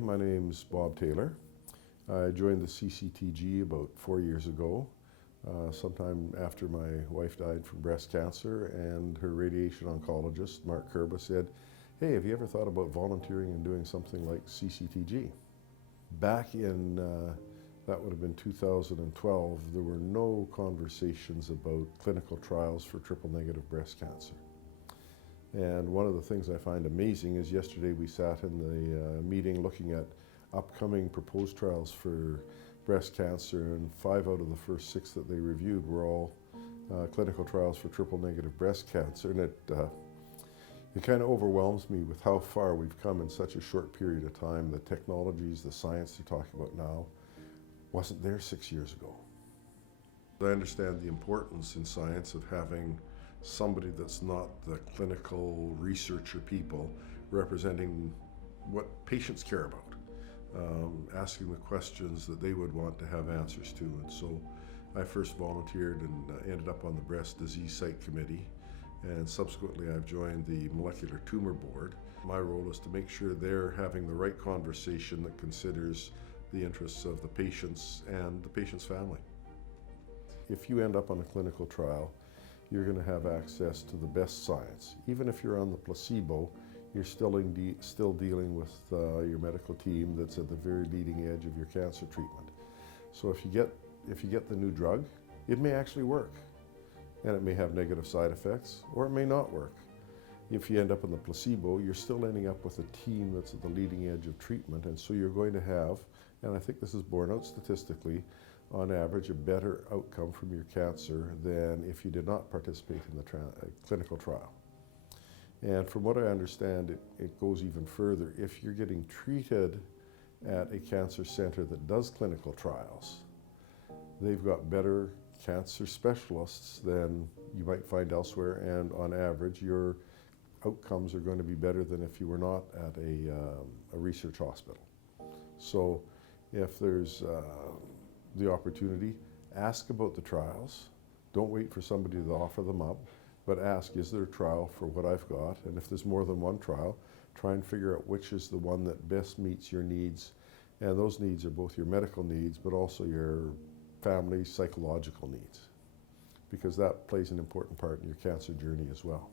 My name's Bob Taylor. I joined the CCTG about 4 years ago, sometime after my wife died from breast cancer, and her radiation oncologist, Mark Kerba, said, "Hey, have you ever thought about volunteering and doing something like CCTG?" Back in, that would have been 2012, there were no conversations about clinical trials for triple-negative breast cancer. And one of the things I find amazing is yesterday we sat in the meeting looking at upcoming proposed trials for breast cancer, and 5 out of the first 6 that they reviewed were all clinical trials for triple-negative breast cancer. And it kind of overwhelms me with how far we've come in such a short period of time. The technologies, the science they're talking about now wasn't there 6 years ago. I understand the importance in science of having somebody that's not the clinical researcher people representing what patients care about, asking the questions that they would want to have answers to. And so I first volunteered and ended up on the Breast Disease Site Committee, and subsequently I've joined the Molecular Tumor Board. My role is to make sure they're having the right conversation that considers the interests of the patients and the patient's family. If you end up on a clinical trial, you're going to have access to the best science. Even if you're on the placebo, you're still dealing with your medical team that's at the very leading edge of your cancer treatment. So if you get the new drug, it may actually work, and it may have negative side effects, or it may not work. If you end up in the placebo, you're still ending up with a team that's at the leading edge of treatment, and so you're going to have, and I think this is borne out statistically, on average, a better outcome from your cancer than if you did not participate in the clinical trial. And from what I understand, it goes even further. If you're getting treated at a cancer center that does clinical trials, they've got better cancer specialists than you might find elsewhere, and on average, your outcomes are going to be better than if you were not at a research hospital. So if there's the opportunity, ask about the trials. Don't wait for somebody to offer them up, but ask, is there a trial for what I've got? And if there's more than one trial, try and figure out which is the one that best meets your needs. And those needs are both your medical needs, but also your family psychological needs, because that plays an important part in your cancer journey as well.